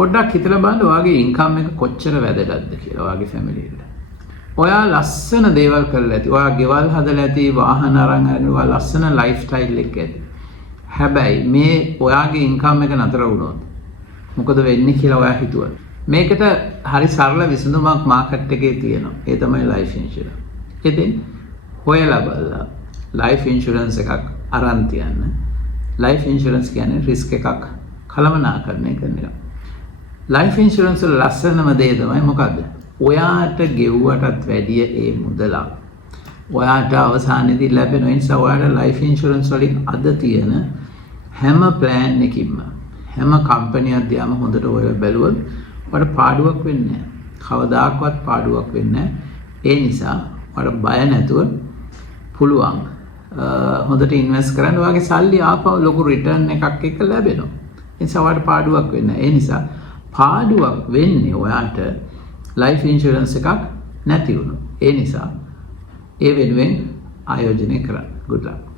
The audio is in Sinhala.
පොඩ්ඩක් හිතලා බලන්න ඔයාගේ ඉන්කම් එක කොච්චර වැදගත්ද කියලා ඔයාගේ ෆැමිලි එකට. ඔයා ලස්සන දේවල් කරලා ඇති. ඔයා ගෙවල් හදලා ඇති, වාහන අරන් ඔයා ලස්සන ලයිෆ් ස්ටයිල් එකක් ඇති. හැබැයි මේ ඔයාගේ ඉන්කම් එක නතර වුණොත් මොකද වෙන්නේ කියලා ඔයා හිතුවා. මේකට හරි සරල විසඳුමක් මාකට් එකේ තියෙනවා. ඒ තමයි ලයිෆ් ඉන්ෂුරන්ස්. ඉතින් හොයලා බලලා ලයිෆ් ඉන්ෂුරන්ස් එකක් අරන් තියන්න. ලයිෆ් ඉන්ෂුරන්ස් කියන්නේ රිස්ක් එකක් කළමනාකරණය කරන එක. ලයිෆ් ඉන්ෂුරන්ස් වල ලස්සනම දේ තමයි මොකද්ද? ඔයාට ගෙව්වටත් වැඩිය ඒ මුදලක් ඔයාට අවසානයේදී ලැබෙන නිසා ඔයාට ලයිෆ් ඉන්ෂුරන්ස් වලින් අද තියෙන හැම ප්ලෑන් එකකින්ම හැම කම්පැනියක් දිහාම හොඳට ඔයලා බැලුවොත් ඔයාලට පාඩුවක් වෙන්නේ නැහැ. කවදාකවත් පාඩුවක් වෙන්නේ නැහැ. ඒ නිසා ඔයාලට බය නැතුව පුළුවන් හොඳට ඉන්වෙස්ට් කරන්න. ඔයාගේ සල්ලි ආපහු ලොකු රිටර්න් එකක් එක්ක ලැබෙනවා. ඒ නිසා ඔයාලට පාඩුවක් වෙන්නේ නැහැ. ඒ නිසා පාඩුවක් වෙන්නේ ඔයාට ලයිෆ් ඉන්ෂුරන්ස් එකක් නැති වුණොත්. ඒ නිසා ඒ වෙනුවෙන් ආයෝජනය කරන්න. good luck.